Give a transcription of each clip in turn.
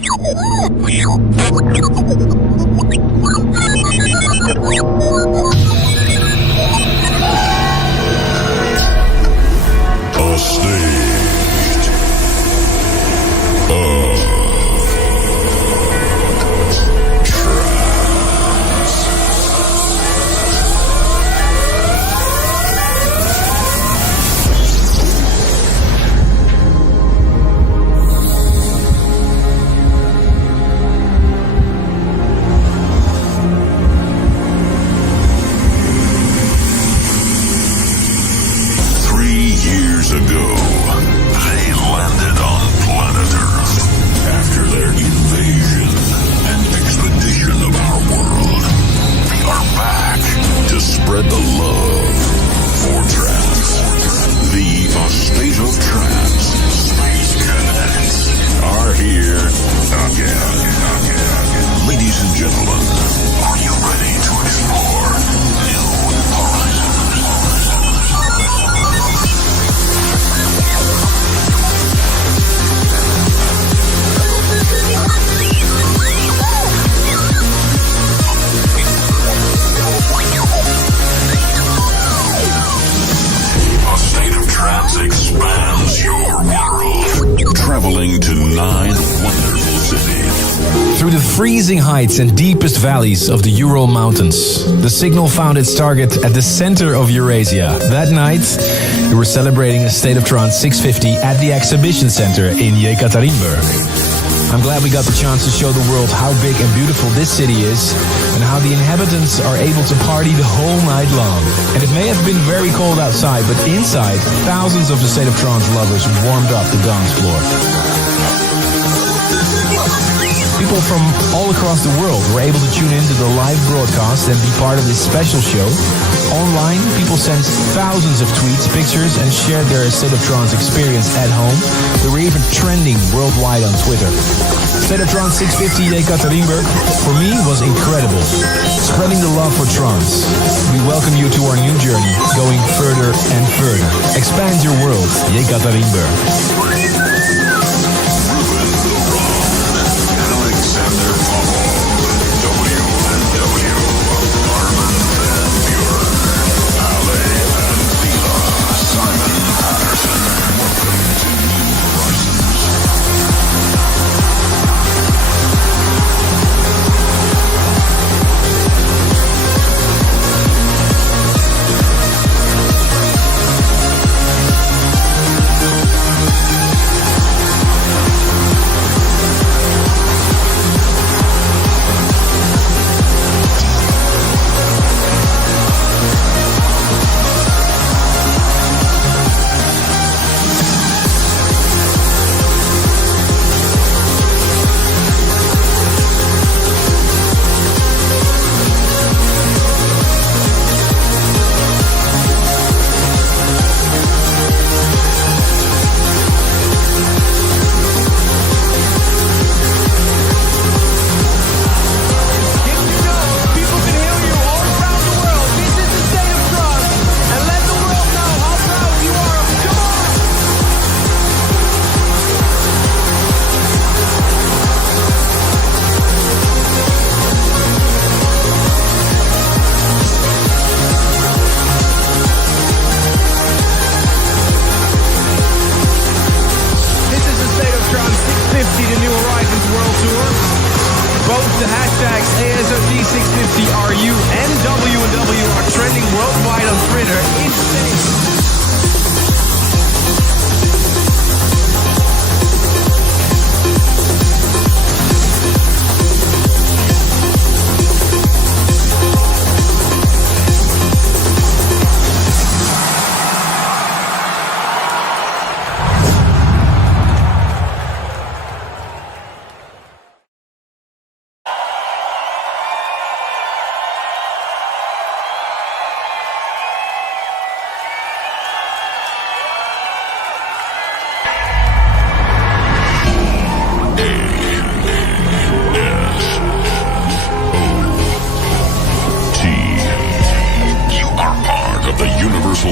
A state of freezing heights and deepest valleys of the Ural Mountains. The signal found its target at the center of Eurasia. That night, we were celebrating a State of Trance 650 at the Exhibition Center in Yekaterinburg. I'm glad we got the chance to show the world how big and beautiful this city is and how the inhabitants are able to party the whole night long. And it may have been very cold outside, but inside, thousands of the State of Trance lovers warmed up the dance floor. People from all across the world were able to tune into the live broadcast and be part of this special show. Online, people sent thousands of tweets, pictures, and shared their State of Trance experience at home. They were even trending worldwide on Twitter. State of Trance 650 Yekaterinburg, for me, was incredible. Spreading the love for trance. We welcome you to our new journey, going further and further. Expand your world, Yekaterinburg. Both the hashtags ASOT650RU and W&W are trending worldwide on Twitter. Insane.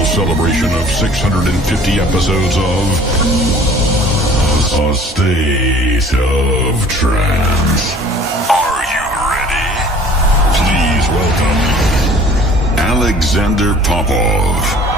Celebration of 650 episodes of A State of of trance. Are you ready? Please welcome Alexander Popov.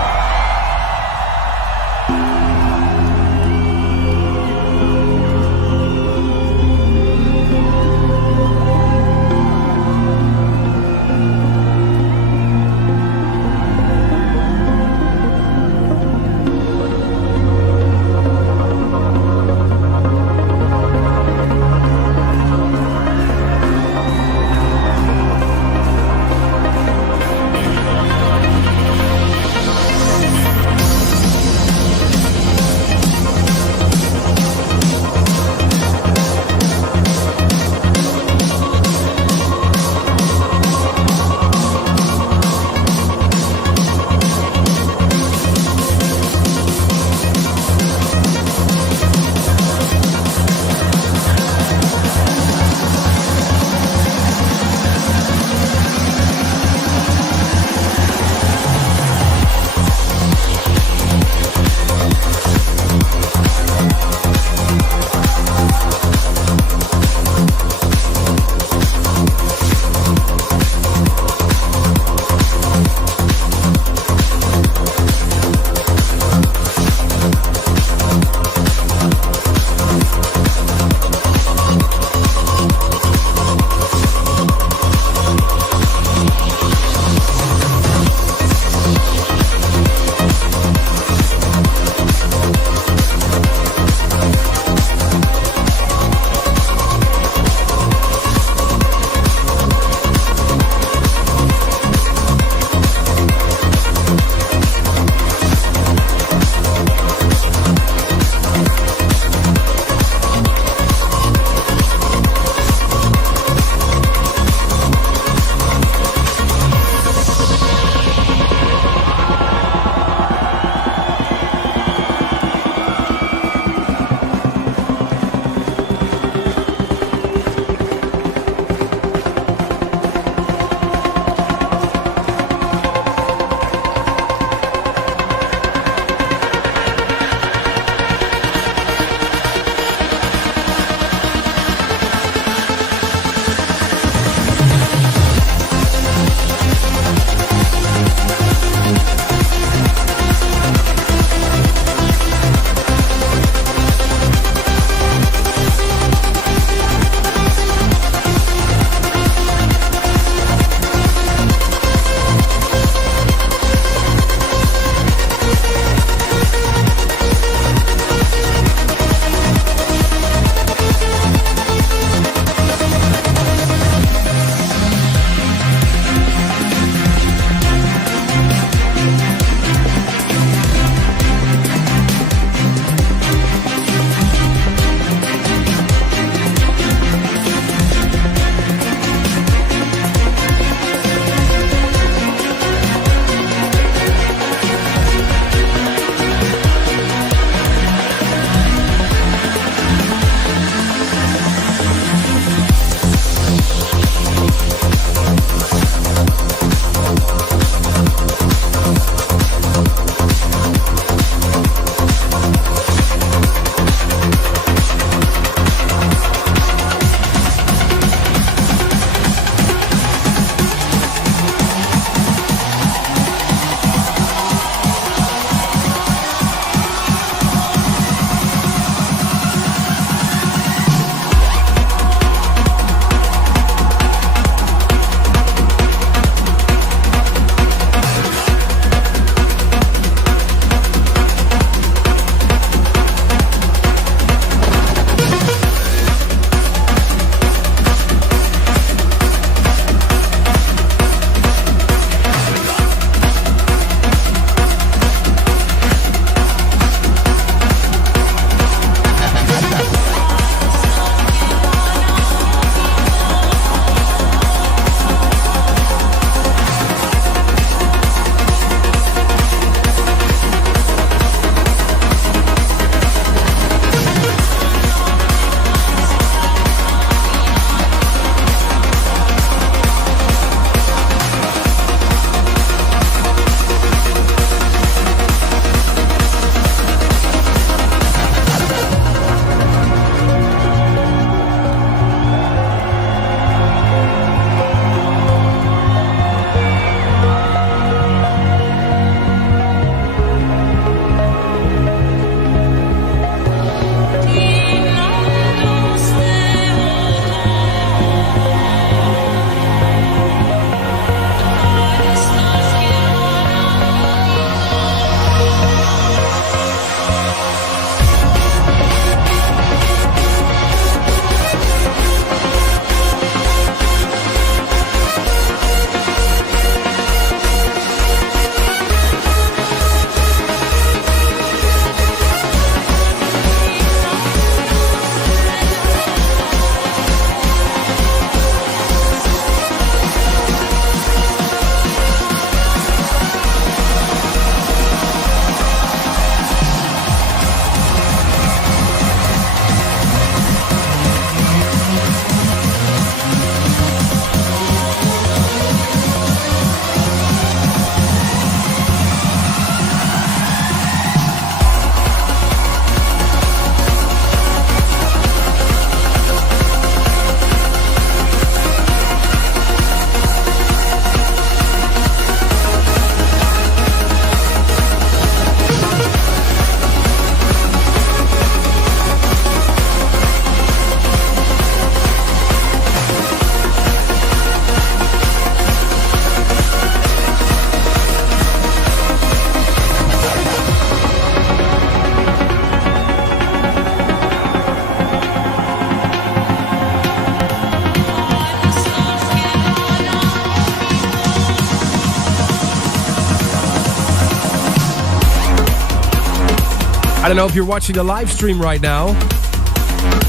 I don't know if you're watching the live stream right now,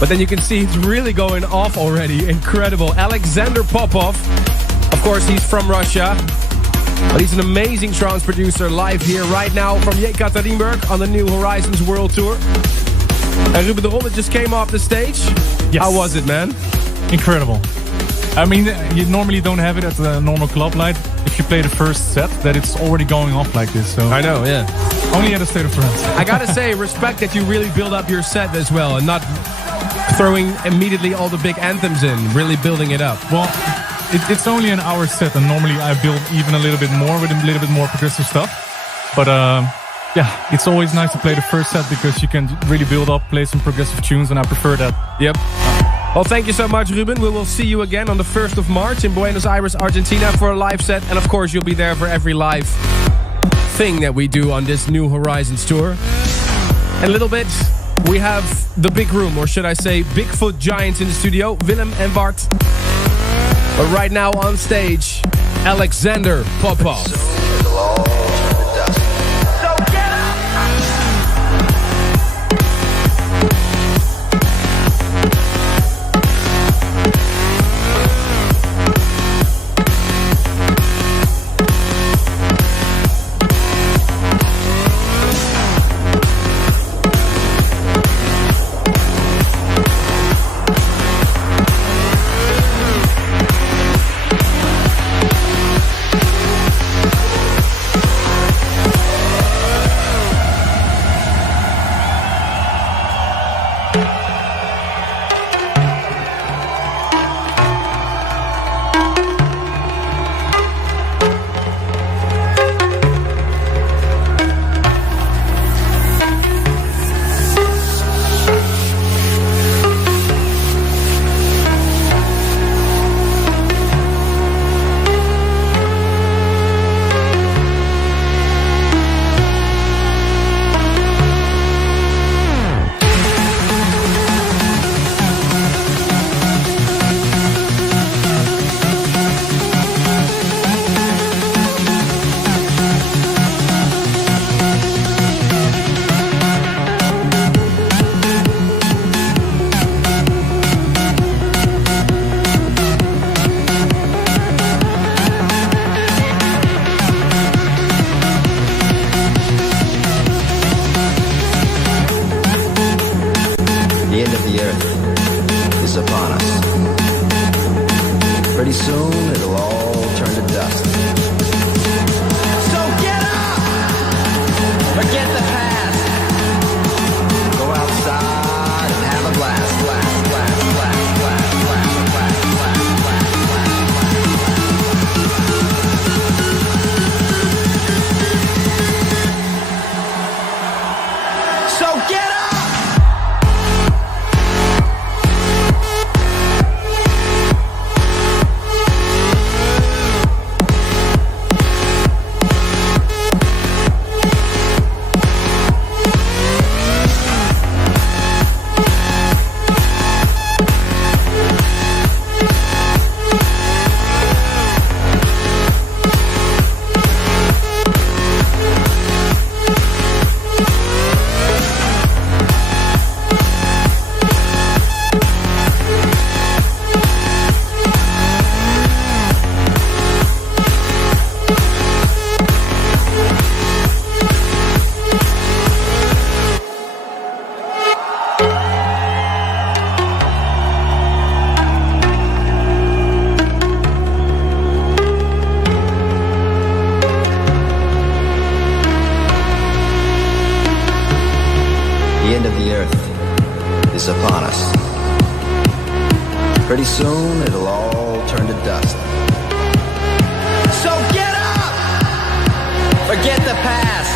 but then you can see it's really going off already. Incredible. Alexander Popov. Of course, he's from Russia, but he's an amazing trance producer live here right now from Yekaterinburg on the New Horizons World Tour. And Ruben de Ronde just came off the stage. Yes. How was it, man? Incredible. I mean, you normally don't have it at the normal club light. If you play the first set, that it's already going off like this. So I know, yeah. Only at a State of Trance. I gotta say, respect that you really build up your set as well and not throwing immediately all the big anthems in, really building it up. Well, it's only an hour set, and normally I build even a little bit more with a little bit more progressive stuff. But yeah, it's always nice to play the first set because you can really build up, play some progressive tunes, and I prefer that. Yep. Well, thank you so much, Ruben. We will see you again on the 1st of March in Buenos Aires, Argentina for a live set. And of course, you'll be there for every live thing that we do on this New Horizons tour. In a little bit, we have the big room, or should I say Bigfoot giants in the studio, Willem and Bart. But right now on stage, Alexander Popov. Pretty soon it'll all turn to dust. So get up! Forget the past.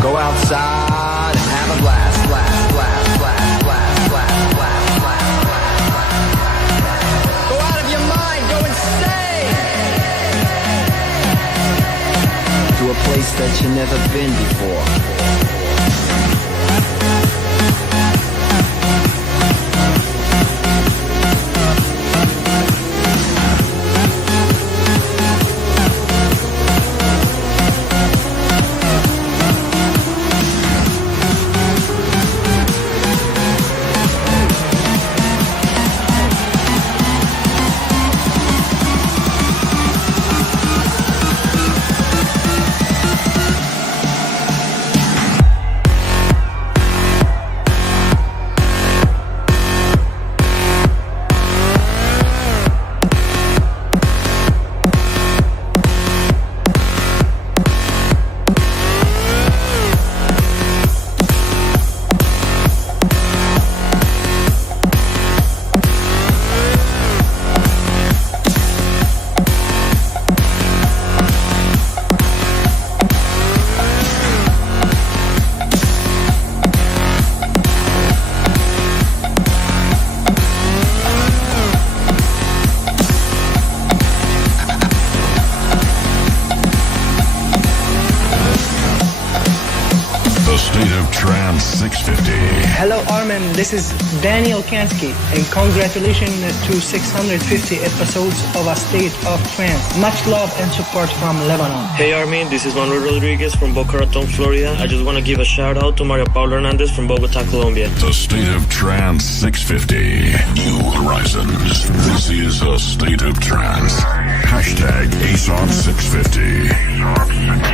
Go outside and have a blast, blast, blast, blast, blast, blast, blast, blast, blast. Go out of your mind, go insane! To a place that you've never been before. 650. Hello Armin, this is Daniel Kansky, and congratulations to 650 episodes of A State of Trance. Much love and support from Lebanon. Hey Armin, this is Manuel Rodriguez from Boca Raton, Florida. I just want to give a shout out to Mario Paulo Hernandez from Bogota, Colombia. The State of Trance 650. New Horizons. This is A State of Trance. Hashtag ASOP 650.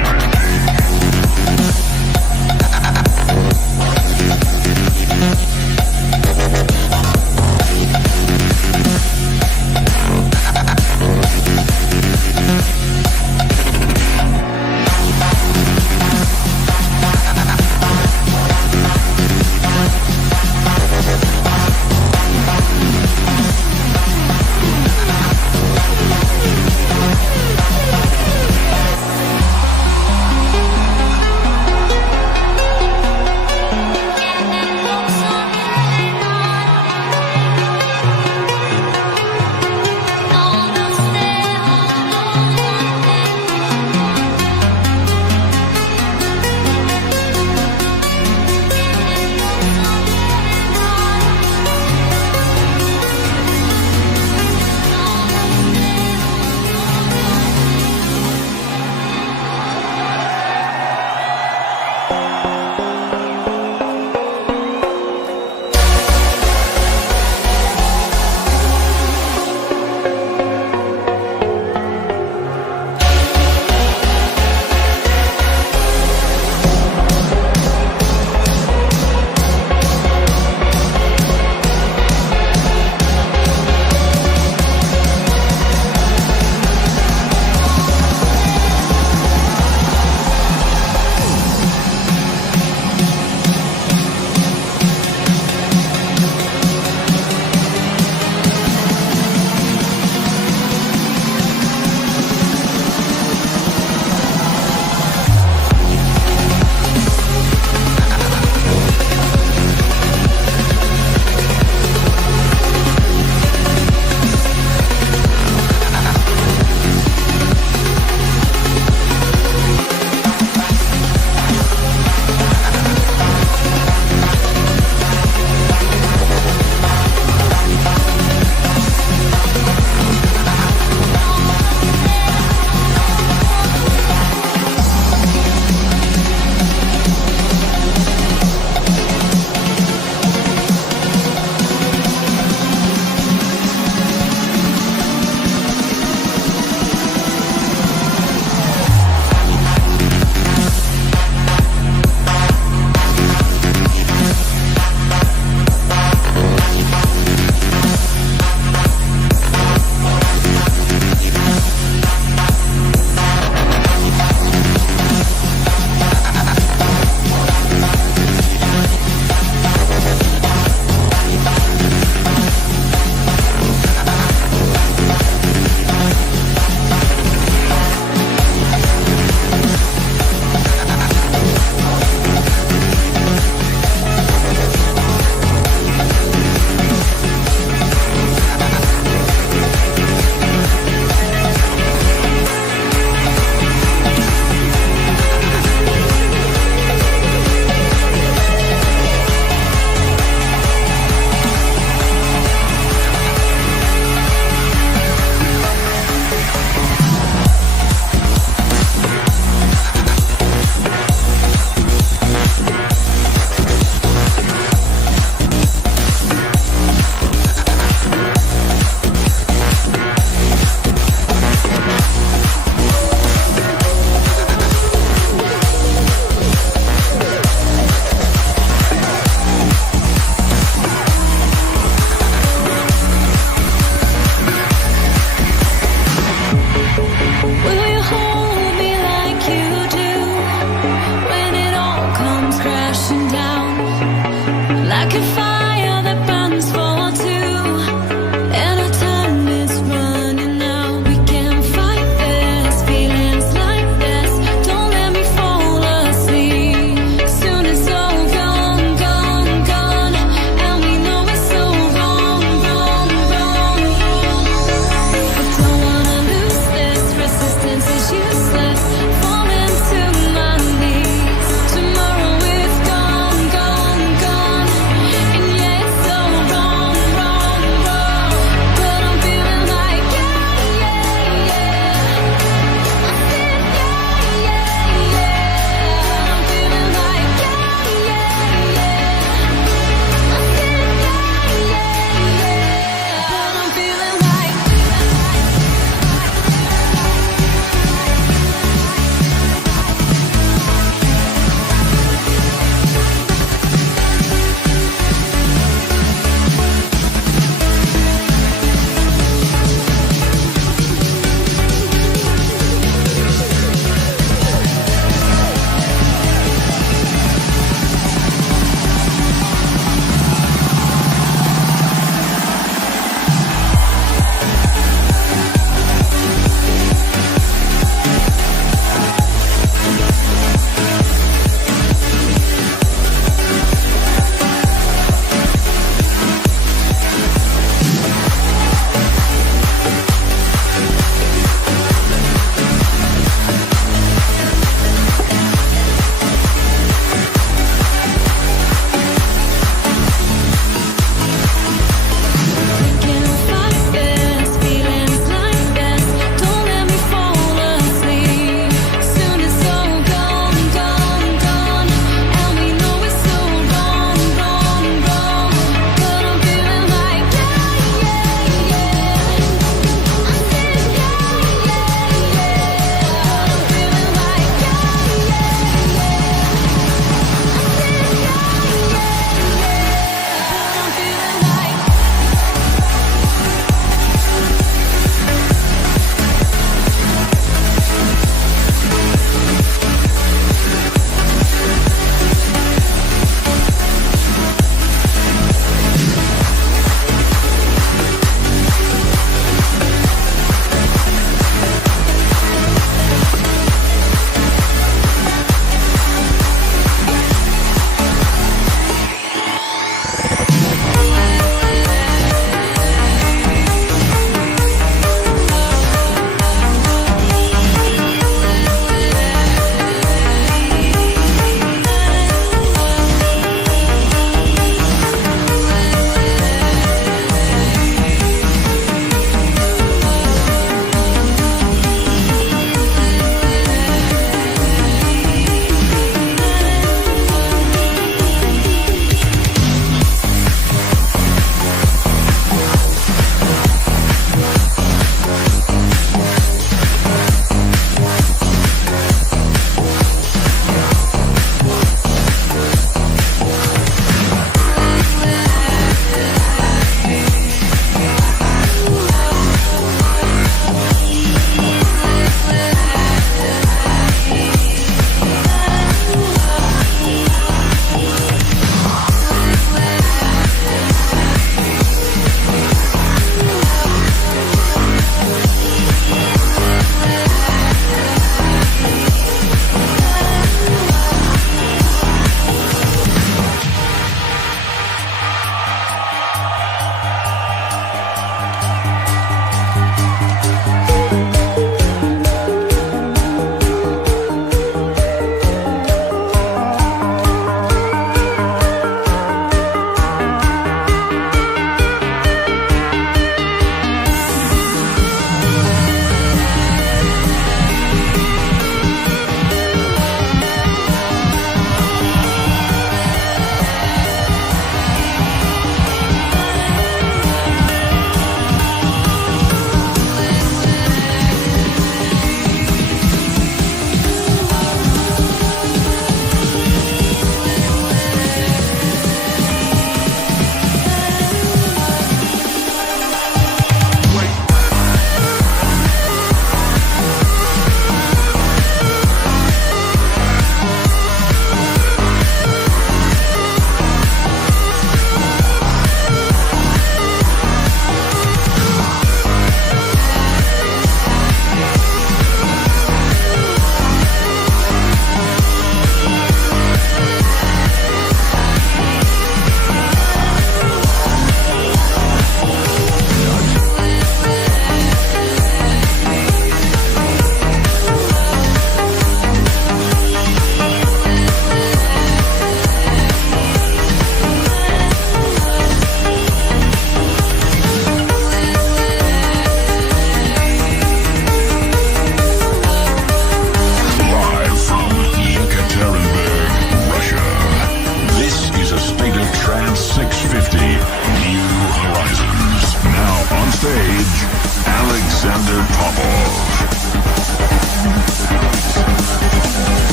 Alexander Popov.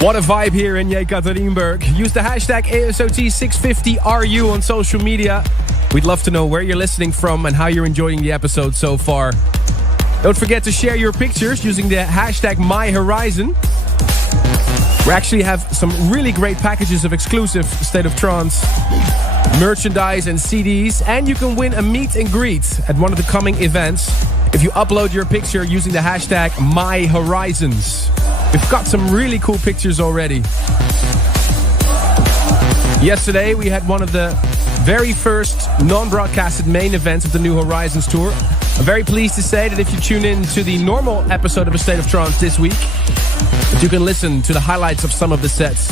What a vibe here in Yekaterinburg. Use the hashtag ASOT650RU on social media. We'd love to know where you're listening from and how you're enjoying the episode so far. Don't forget to share your pictures using the hashtag MyHorizon. We actually have some really great packages of exclusive State of Trance merchandise and CDs, and you can win a meet and greet at one of the coming events if you upload your picture using the hashtag MyHorizons. We've got some really cool pictures already. Yesterday we had one of the very first non-broadcasted main events of the New Horizons tour. I'm very pleased to say that if you tune in to the normal episode of A State of Trance this week, that you can listen to the highlights of some of the sets.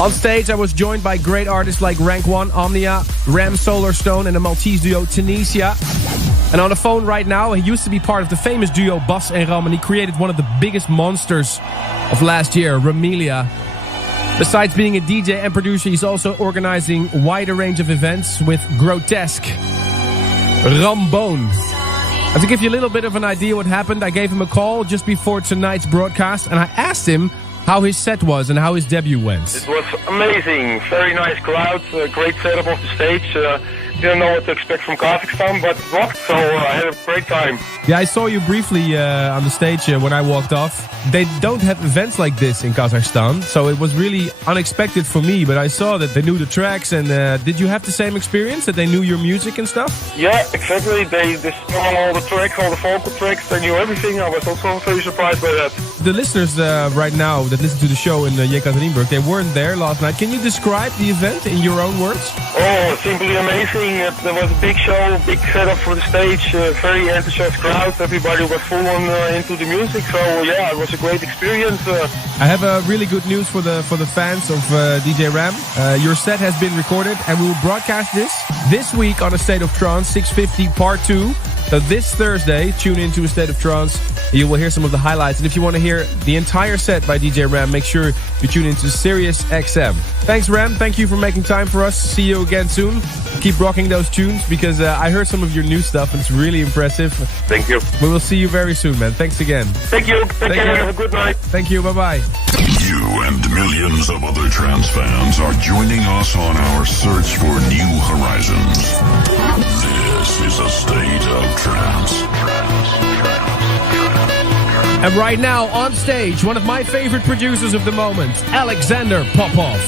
On stage, I was joined by great artists like Rank 1, Omnia, Ram Solarstone, and the Maltese duo Tunisia. And on the phone right now, he used to be part of the famous duo Bas en Ram, and he created one of the biggest monsters of last year, Ramelia. Besides being a DJ and producer, he's also organizing a wider range of events with Grotesque. Rambone. And to give you a little bit of an idea what happened, I gave him a call just before tonight's broadcast, and I asked him how his set was and how his debut went. It was amazing. Very nice crowd, great setup of the stage. Didn't know what to expect from Kazakhstan, but it rocked, so I had a great time. Yeah, I saw you briefly on the stage when I walked off. They don't have events like this in Kazakhstan, so it was really unexpected for me, but I saw that they knew the tracks, and did you have the same experience, that they knew your music and stuff? Yeah, exactly. They sung all the tracks, all the vocal tracks, they knew everything. I was also very surprised by that. The listeners right now that listen to the show in Yekaterinburg, they weren't there last night. Can you describe the event in your own words? Oh, simply amazing. There was a big show, big setup for the stage, very enthusiastic crowd. Everybody was full on into the music, so yeah, it was a great experience. I have really good news for the fans of DJ Ram. Your set has been recorded, and we will broadcast this week on A State of Trance 650 Part 2. So this Thursday, tune into A State of Trance. You will hear some of the highlights. And if you want to hear the entire set by DJ Ram, make sure you tune into Sirius XM. Thanks, Ram. Thank you for making time for us. See you again soon. Keep rocking those tunes, because I heard some of your new stuff and it's really impressive. Thank you. We will see you very soon, man. Thanks again. Thank you. Take care. Have a good night. Thank you. Bye-bye. You and millions of other trance fans are joining us on our search for new horizons. This is A State of Trance. And right now, on stage, one of my favorite producers of the moment, Alexander Popov.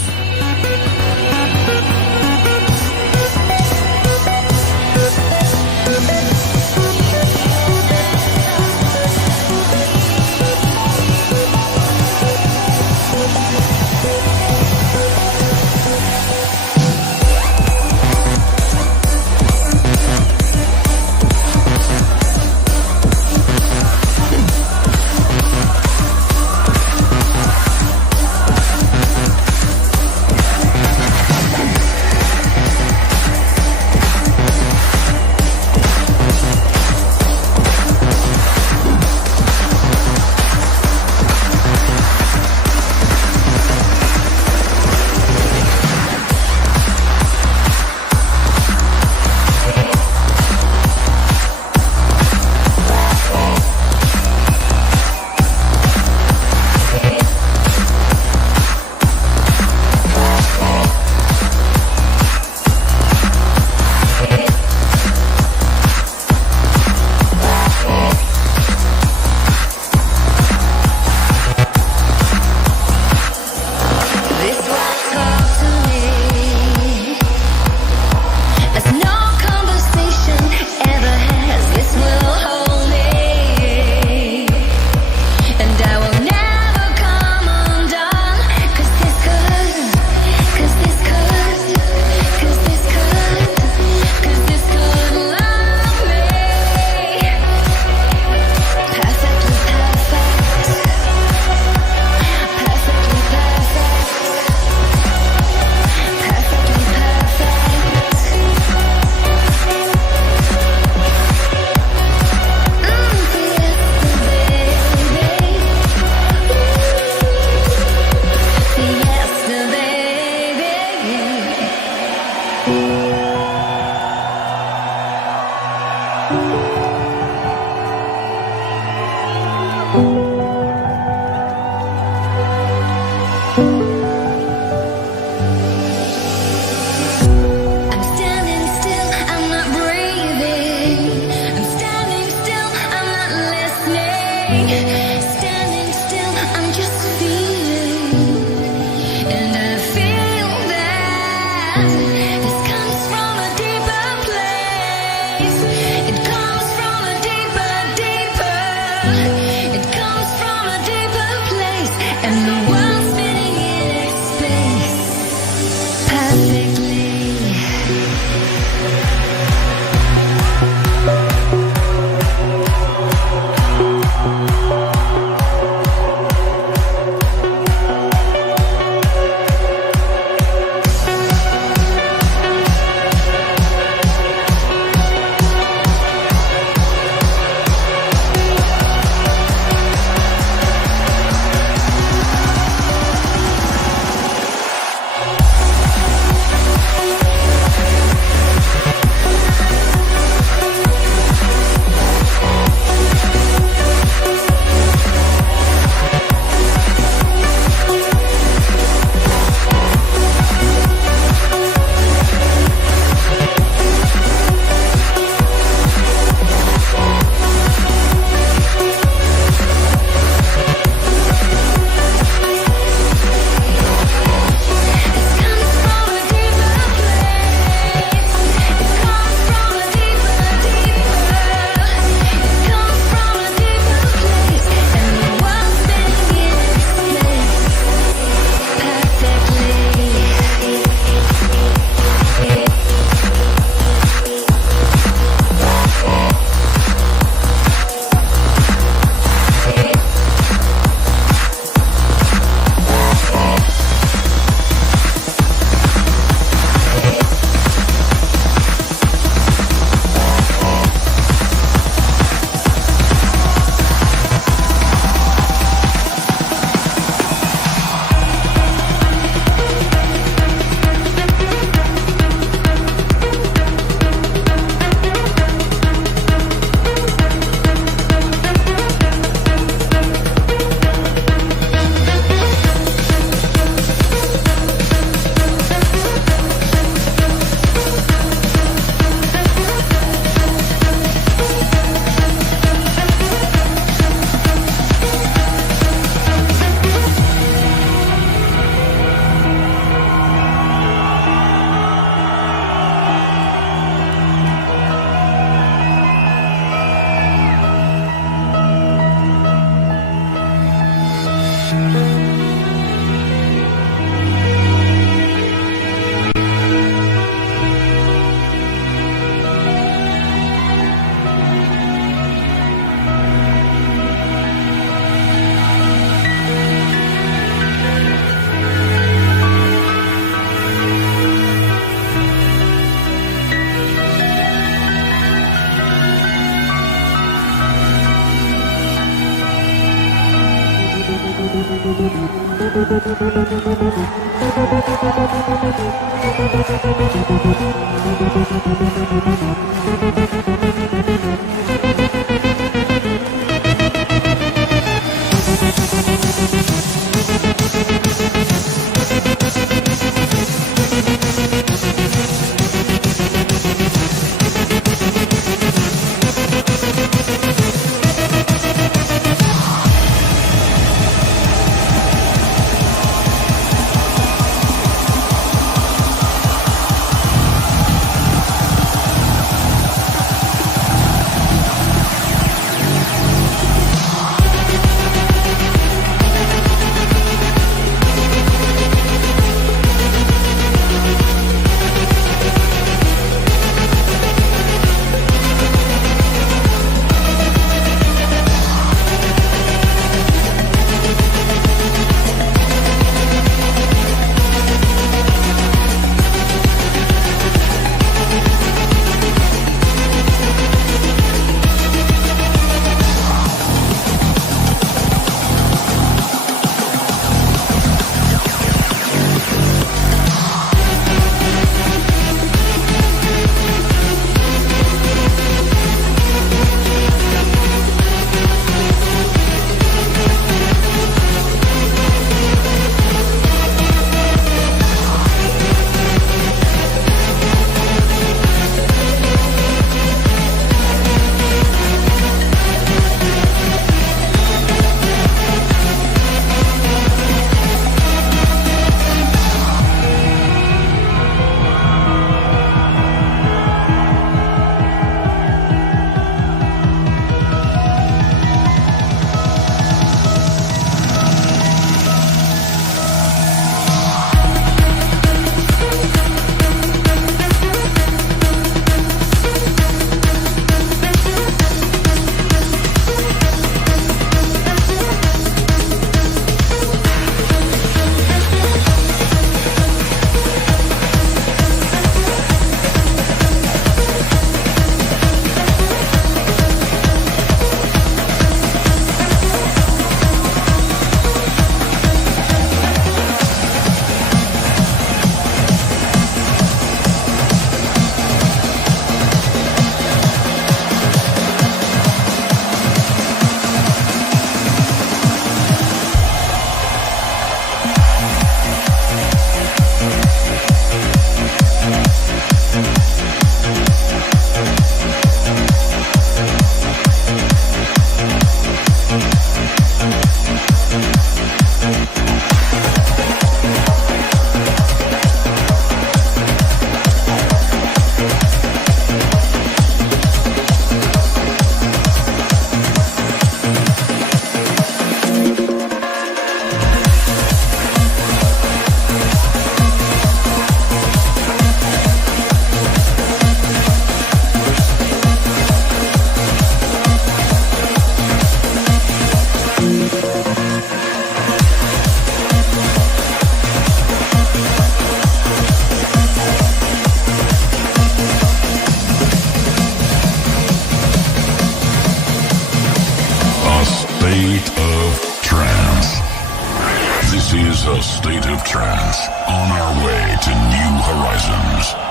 state of trance on our way to new horizons.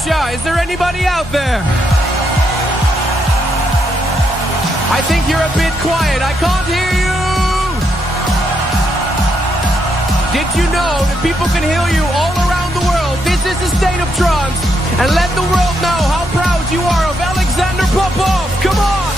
Russia, is there anybody out there? I think you're a bit quiet. I can't hear you. Did you know that people can hear you all around the world? This is a state of trance. And let the world know how proud you are of Alexander Popov. Come on.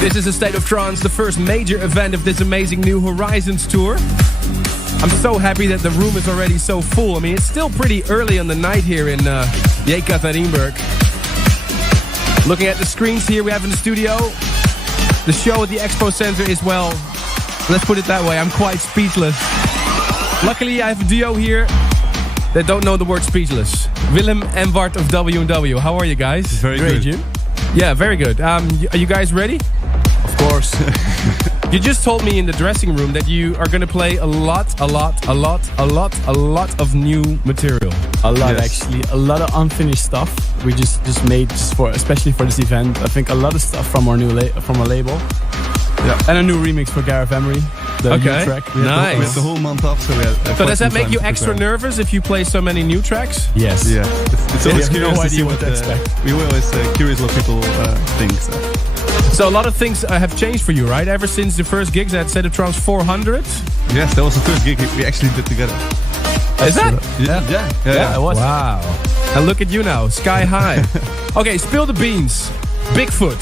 This is a State of Trance, the first major event of this amazing New Horizons tour. I'm so happy that the room is already so full. I mean, it's still pretty early on the night here in Yekaterinburg. Looking at the screens here we have in the studio, the show at the Expo Center is, well, let's put it that way, I'm quite speechless. Luckily, I have a duo here that don't know the word speechless. Willem and Bart of W&W. How are you guys? Very good. Jim? Yeah, very good. Are you guys ready? Of course. You just told me in the dressing room that you are going to play a lot of new material. A lot, actually. A lot of unfinished stuff. We just made especially for this event. I think a lot of stuff from our from our label. Yeah. And a new remix for Gareth Emery. The new track. Nice. We had the whole month off, so we had. So does that make you extra nervous if you play so many new tracks? Yes. Yeah. It's always curious no to see idea what to expect. We were always curious what people think. So a lot of things have changed for you, right? Ever since the first gigs at State of Trance 400? Yes, that was the first gig we actually did together. Is that? Yeah, it was. Wow. And look at you now, sky high. Okay, spill the beans. Bigfoot.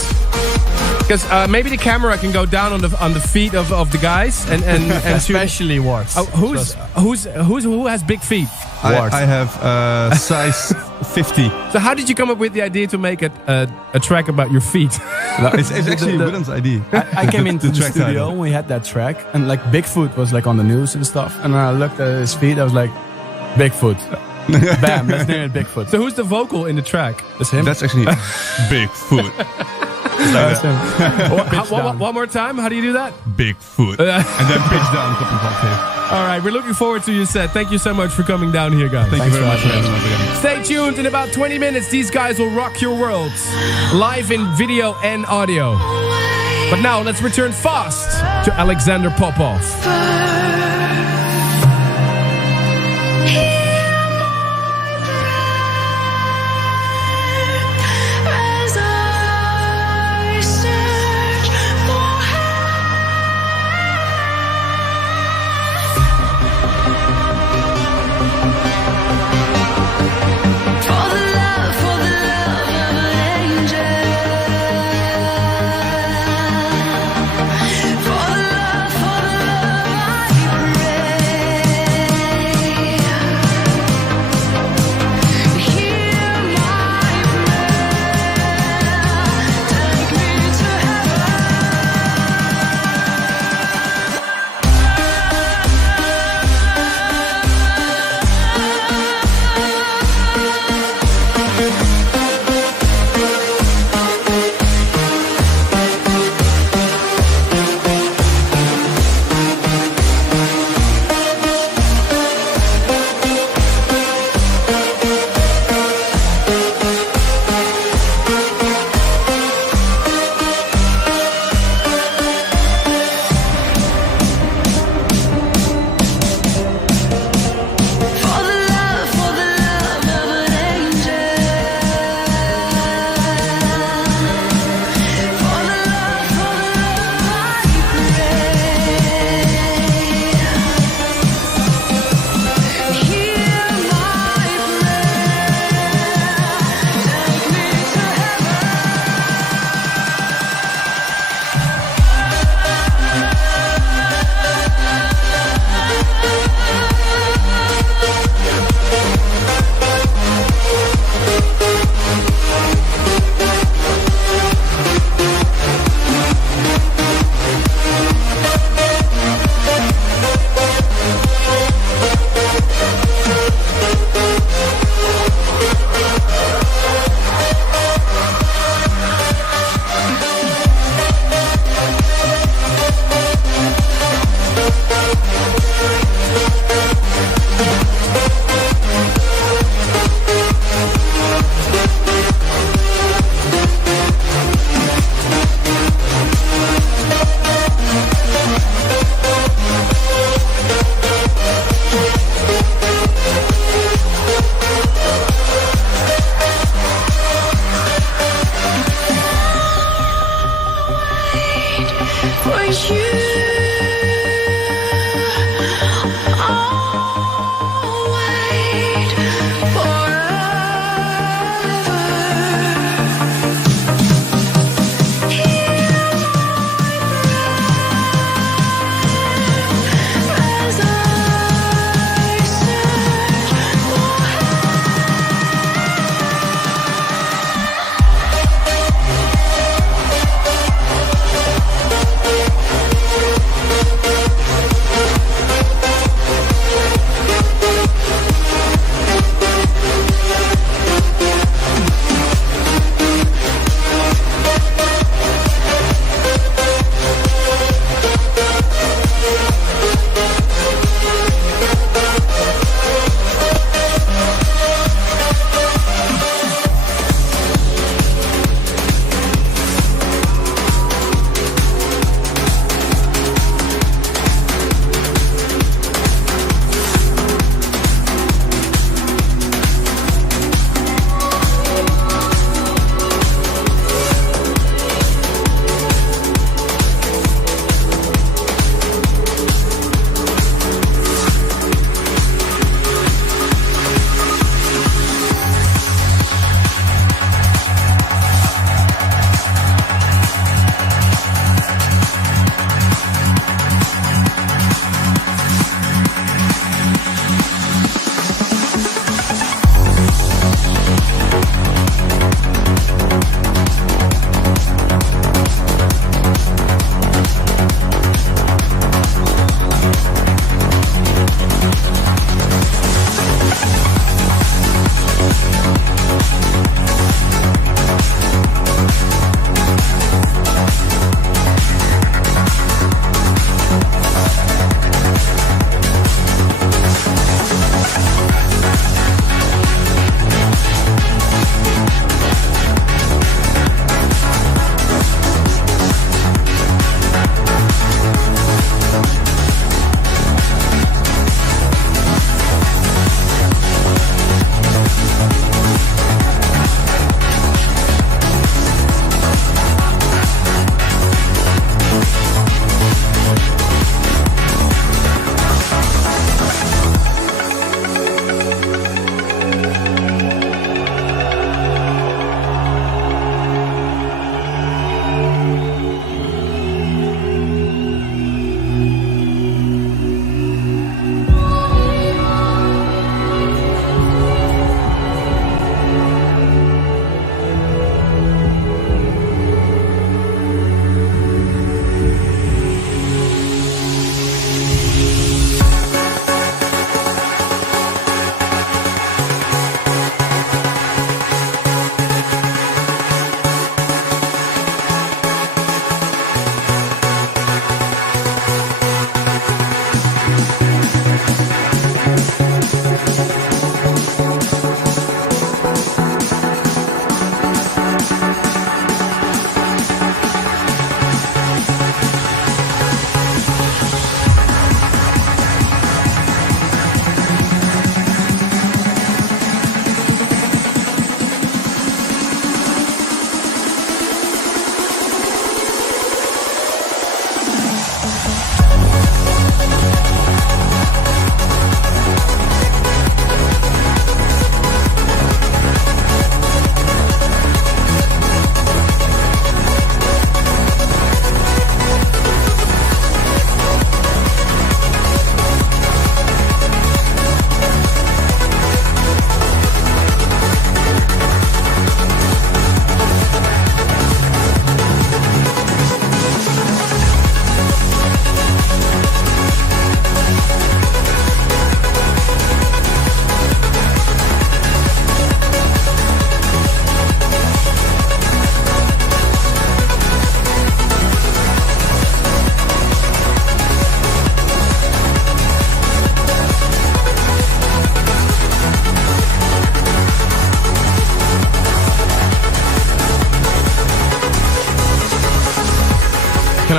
Because maybe the camera can go down on the feet of the guys and especially Wars. Who has big feet? I have size 50. So how did you come up with the idea to make a track about your feet? No, it's actually Willem's idea. I came into the track studio title. and we had that track, and like Bigfoot was like on the news and stuff, and I looked at his feet. I was like, Bigfoot. Bam, let's name it Bigfoot. So who's the vocal in the track? That's him. That's actually Bigfoot. That's him. One more time. How do you do that? Bigfoot. And then pitch down a couple of octaves. All right, we're looking forward to your set. Thank you so much for coming down here, guys. Thank you very much for having us again. Stay tuned. In about 20 minutes, these guys will rock your world. Live in video and audio. But now, let's return fast to Alexander Popov.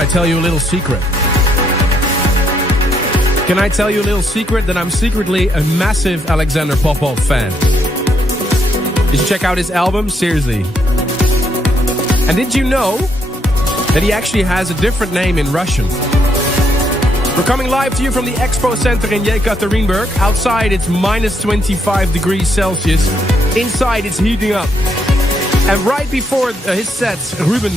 tell you a little secret? Can I tell you a little secret that I'm secretly a massive Alexander Popov fan? You should check out his album, seriously. And did you know that he actually has a different name in Russian? We're coming live to you from the Expo Center in Yekaterinburg. Outside it's minus 25 degrees Celsius. Inside it's heating up. And right before his set, Ruben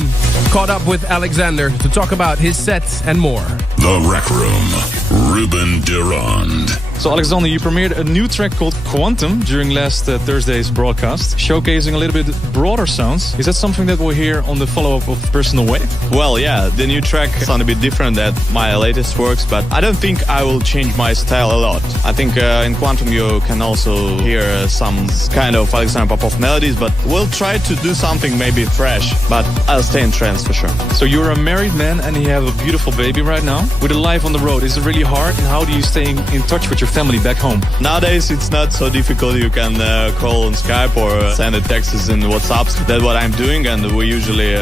caught up with Alexander to talk about his set and more. The Rec Room, Ruben Durand. So Alexander, you premiered a new track called Quantum during last Thursday's broadcast, showcasing a little bit broader sounds. Is that something that we'll hear on the follow-up of Personal Way? Well, yeah, the new track sounds a bit different than my latest works, but I don't think I will change my style a lot. I think in Quantum you can also hear some kind of Alexander Popov melodies, but we'll try to do something maybe fresh, but I'll stay in trance for sure. So you're a married man and you have a beautiful baby right now. With a life on the road, is it really hard? And how do you stay in touch with your family back home? Nowadays it's not so difficult. You can call on Skype or send a texts in WhatsApp. That's what I'm doing, and we're usually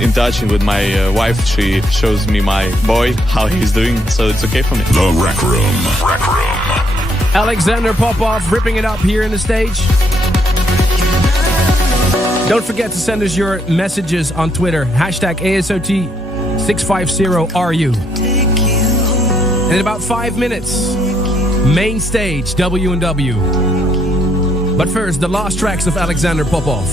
in touch with my wife. She shows me my boy, how he's doing, so it's okay for me. The Rec Room. Rec Room. Alexander Popov ripping it up here in the stage. Don't forget to send us your messages on Twitter. Hashtag ASOT650RU. In about 5 minutes, main stage, W&W. But first, the last tracks of Alexander Popov.